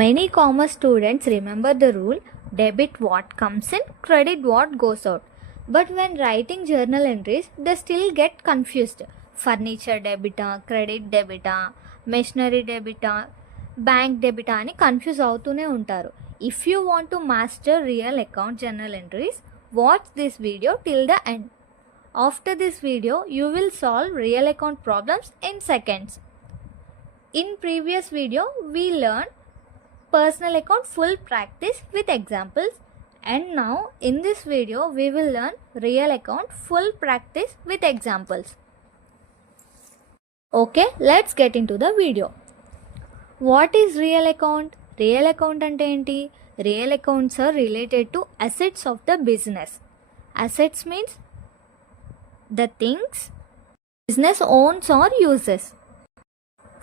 Many commerce students remember the rule debit what comes in, credit what goes out. But when writing journal entries, they still get confused. Furniture debita, credit debita, machinery debita, bank debita అని కన్ఫ్యూజ్ అవుతూనే ఉంటారు. If you want to master real account journal entries, watch this video till the end. After this video, you will solve real account problems in seconds. In previous video, we learned personal account full practice with examples, and now in this video we will learn real account full practice with examples. Okay, let's get into the video. What is real account? Real account ante enti? Real accounts are related to assets of the business. Assets means the things business owns or uses.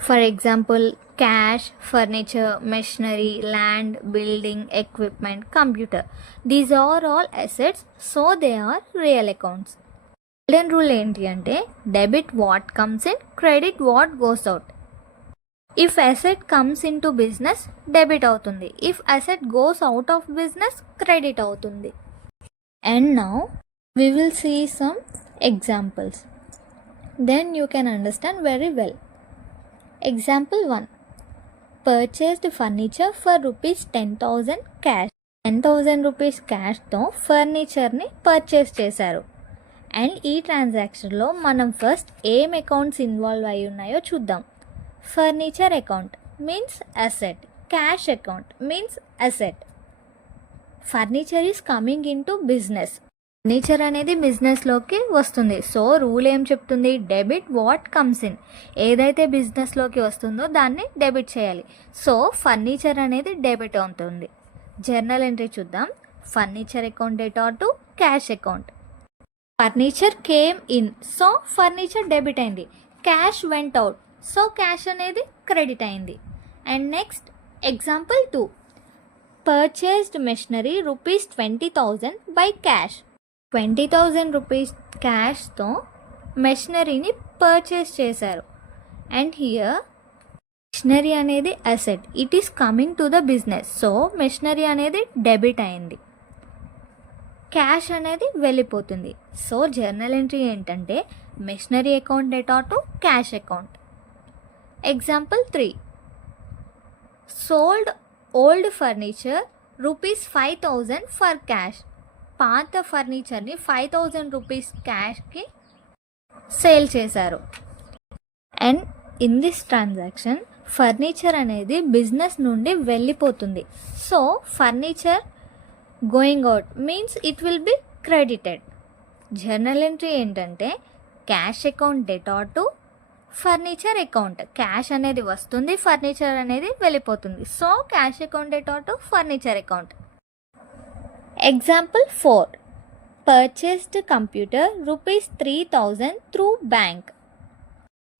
For example, cash, furniture, machinery, land, building, equipment, computer. These are all assets, so they are real accounts. Golden rule ఏంటి అంటే debit what comes in, credit what goes out. If asset comes in to business debit అవుతుంది, if asset goes out of business credit అవుతుంది. And now we will see some examples. Then you can understand very well. Example 1. Purchased furniture for rupees 10,000 cash. 10,000 rupees క్యాష్తో ఫర్నిచర్ని పర్చేస్ చేశారు. అండ్ ఈ ట్రాన్సాక్షన్లో మనం ఫస్ట్ ఏం accounts involve అయి ఉన్నాయో చూద్దాం. Furniture account means asset, cash account means asset. Furniture is coming in to business. Furniture అనేది బిజినెస్లోకి వస్తుంది. సో రూల్ ఏం చెప్తుంది? Debit what comes in. ఏదైతే బిజినెస్లోకి వస్తుందో దాన్ని డెబిట్ చేయాలి. సో ఫర్నిచర్ అనేది డెబిట్ అవుతుంది. జర్నల్ ఎంట్రీ చూద్దాం. Furniture account data to cash account. Furniture came in, so furniture debit అయింది. Cash went out, so cash అనేది క్రెడిట్ అయింది. And next example 2. Purchased machinery rupees 20,000 by cash. 20,000 rupees క్యాష్తో మెషినరీని purchase చేశారు. And here machinery అనేది asset, it is coming to the business. So machinery అనేది debit అయింది, cash అనేది వెళ్ళిపోతుంది. సో జర్నల్ ఎంట్రీ ఏంటంటే machinery account data to cash account. Example 3. Sold old furniture rupees 5,000 for cash. పాత ఫర్నిచర్ని 5,000 rupees క్యాష్కి sale చేశారు. And in this transaction furniture అనేది బిజినెస్ నుండి వెళ్ళిపోతుంది. So furniture going out means it will be credited. Journal entry ఏంటంటే cash account data to furniture account. Cash అనేది వస్తుంది, ఫర్నిచర్ అనేది వెళ్ళిపోతుంది. So cash account data to furniture account. Example 4. Purchased computer rupees 3,000 through bank.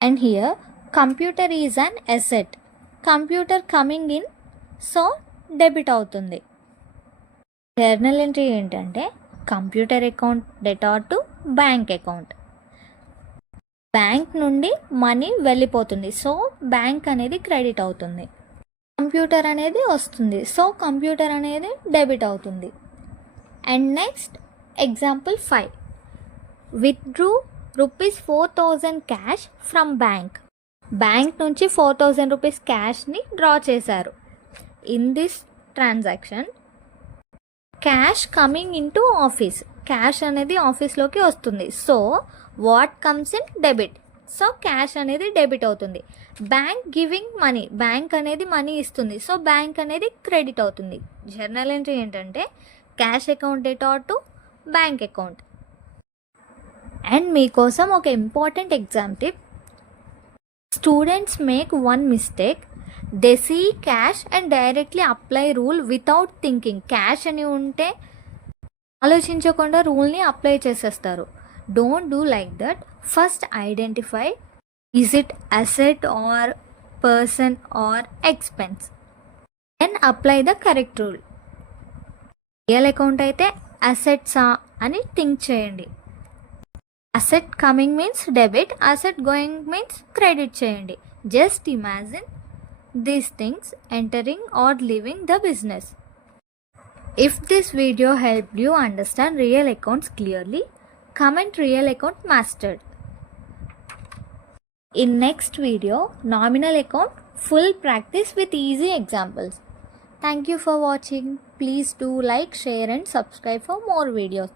And here computer is an asset. Computer coming in, so debit అవుతుంది. Journal entry ఏంటంటే computer account data to bank account. Bank నుండి money వెళ్ళిపోతుంది, so bank అనేది credit అవుతుంది. Computer అనేది వస్తుంది, so computer అనేది debit అవుతుంది. And next example 5. Withdrew rupees 4,000 cash from bank. Bank నుంచి 4,000 రూపీస్ క్యాష్ని డ్రా చేశారు. In this transaction cash coming in to office. Cash అనేది ఆఫీస్లోకి వస్తుంది. So what comes in debit, so cash అనేది డెబిట్ అవుతుంది. బ్యాంక్ గివింగ్ మనీ, బ్యాంక్ అనేది money ఇస్తుంది, సో బ్యాంక్ అనేది క్రెడిట్ అవుతుంది. జర్నల్ ఎంట్రీ ఏంటంటే cash account data to bank account. And మీకోసం ఒక important exam tip. Students make one mistake. They see cash and directly apply rule without thinking. Cash అని ఉంటే ఆలోచించకుండా రూల్ని అప్లై చేసేస్తారు. Don't do like that. First identify is it asset or person or expense, then apply the correct rule. Real account అయితే అసెట్సా అని థింక్ చేయండి. Asset coming means debit, asset going means credit చేయండి. Just imagine these things entering or leaving the business. If this video helped you understand real accounts clearly, comment real account mastered. In next video, nominal account full practice with easy examples. Thank you for watching. Please do like, share and subscribe for more videos.